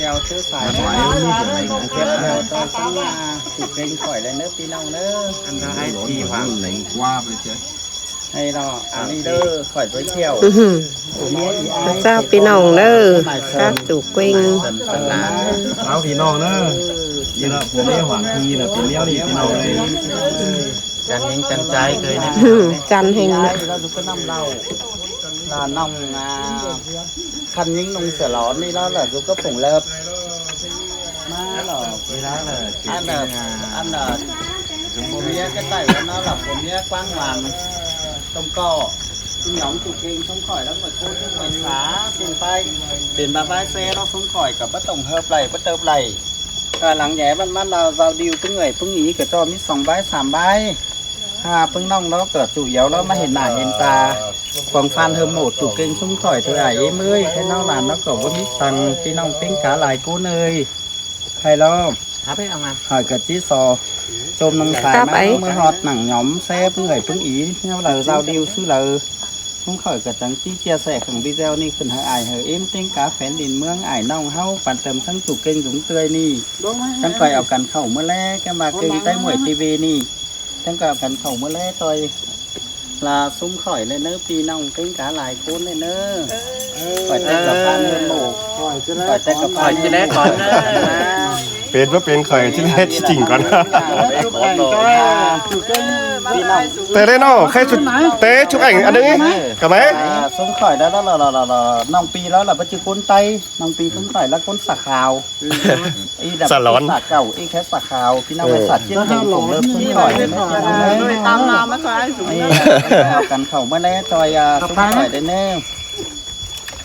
เดี๋ยวซื้อสายไหวนี่เป็นไรนะเก็บเดี๋ยวตอนซื้อมาถูกเก่งข่อยเลยเนื้อปีน้องเนื้ออันนั้นให้ทีหวังไหนว่าไปเจ้ให้เราอันนี้เด้อข่อยไปเที่ยวเจ้าพี่น้องเด้อข้าจุกกิ้งเอาพี่น้องเด้อนี่ละผมไม่หวังทีนะเป็นเลี้ยวนี่พี่น้องเลยจันเฮงจันใจเคยนะจันเฮงเราดูก็น้ำเราน้องคันยิงนงเสือร้อนนี่แล้วแหละดูก็ผงเลิบมาหรอเวลาเลยอันผมเนี้ยก็ไต่แล้วนะหลับผมเนี้ยกว้างวางต้มก่อnhóm chủ kinh sống khỏi đó mà cô chứ ngoài xá tiền bà vai xe nó sống khỏi cả bất tổng hợp này bất hợp này lắng nhé ban ban là vào điều từng người từng ý cả cho mít sòng bái sàm bái phương nông nó cả chủ yếu nó mà hiện nải hiện tà còn phan hơn một chủ kinh sống khỏi thôi ải em ơi thế nó là nó có mít sòng khi nông tính cá lại cô ơi hay lo hỏi cả chí sò chôm nông xài mà mới hot nặng nhóm xe từng người từng ý nhau là giao điều xứ là không khỏi cả trắng chi chia sẻของ video นี่คุณหาไอเหอเอ็มเต็งกาแฟนดินเมืองไอน้องเฮาปั่นเติมทั้งจุกเก่งสงเตยนี่ทั้งคอยเอากันเข้าเมื่อแรกก็มาเก่งใต้หมวยทีวีนี่ทั้งคอยเอากันเข้าเมื่อแรกต่อยลาซุ้มข่อยเลยเนื้อปีน้องเต็งกาหลายคนเลยเนื้อข่อยแต่กับพานเงินโบกข่อยแต่กับพานจะได้ก่อนนะเป็นว่าเป็นข่อยที่แรกจริงก่อนเตะได้เนาะแค่ชุดเตะชุดảnhอันนี้กับไหมซุ้มข่อยได้แล้วน้องปีแล้วล่ะปัจจุบันไตน้องปีซุ้มข่อยแล้วคนสักขาวสารอนสักเก่าอีแค่สักขาวพี่น้องไปสัตว์เชี่ยวเก่งผมเริ่มซุ้มข่อยเลยตามมาไม่ค่อยสูงเลยกันเข่าเมื่อไรจอยซุ้มข่อยได้แน่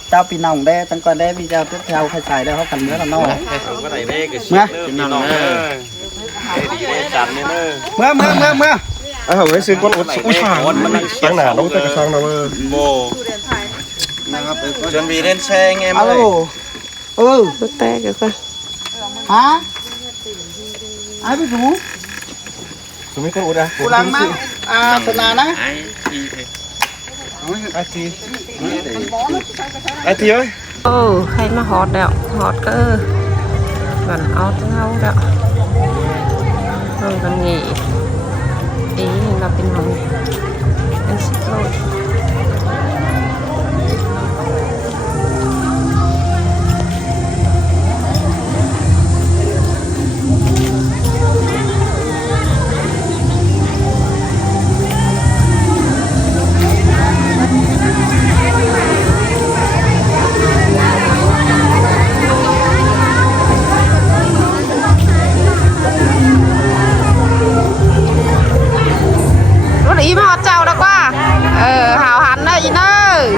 เจ้าปีน้องได้ตั้งก่อนได้พี่เจ้าทุกเช้าใครใส่ได้เขากันเมื่อละน้องก็ได้เด้ก็ชิปีน้องจันเนี่ยเมื่อเอาไปซื้อก้นอุ้ยตั้งหนาต้องแต่กระชังนะเว้ยโบนะครับจนวีเล่นแช่งไงมั้ยตัวแตกกันฮะไอ้พี่ถูถูไม่ต้องอุดอ่ะอุลังมั้งสนานะไอทีเอ้ยใครมาฮอตแล้วฮอตก็มันเอาเท่าแล้วกันงี้เราเป็นของเป็นสิบโลý mà họ chào đã qua hào hẳn đây nơi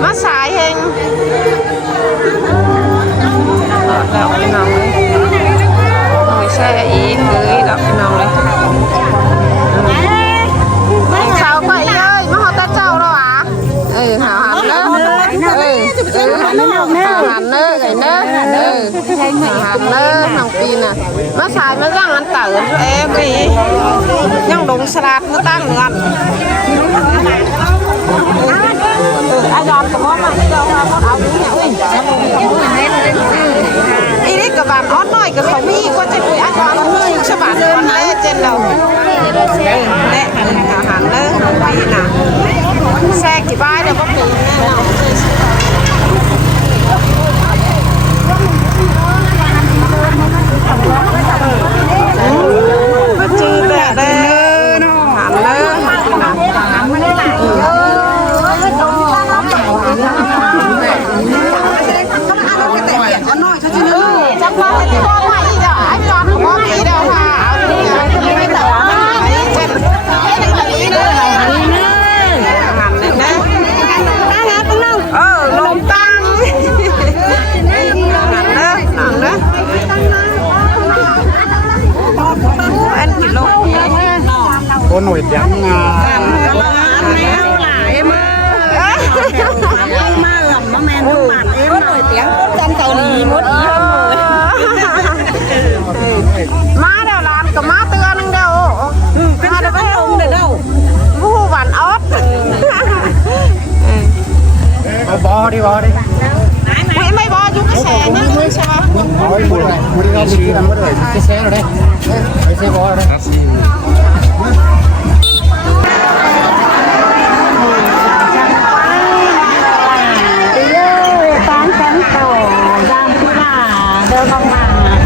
mắt xài hình đọc cái nòng đấy ngồi xe ý người đọc cái nòng đấy chào quậy ơi mà họ ta chào đâu à hào hẳn đó hào hẳn nữa cái nữa hào hẳn nữa nòng pin à nó xài nó răng ăn tở em bị nhưng đúng salad nó tăng ngon ai làm có món mà đâu áo đi đi các bạn ót nói cái khẩu mi có trên ăn ăn cho bạn ăn lấy trên đầu đấy hẳn nữa vì nào xe chỉ bay được bóc đường chứ đẹp đây hẳn nữa chắc là cái con này giờ anh làm không có gì đâu hả hẳn lên đấy lông tăng hẳn đó anh chỉ lông có nổi tiếng có nổi tiếng chân cầu lì một ý má đâu làm cả má tưa nâng đâu má đâu có không được đâu vu vằn ớt bò đi mấy bò Hãy subscribe cho kênh Ghiền Mì Gõ để không bỏ lỡ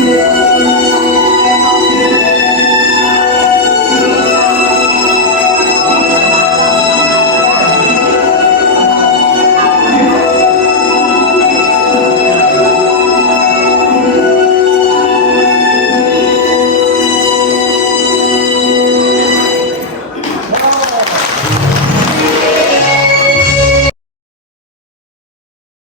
เ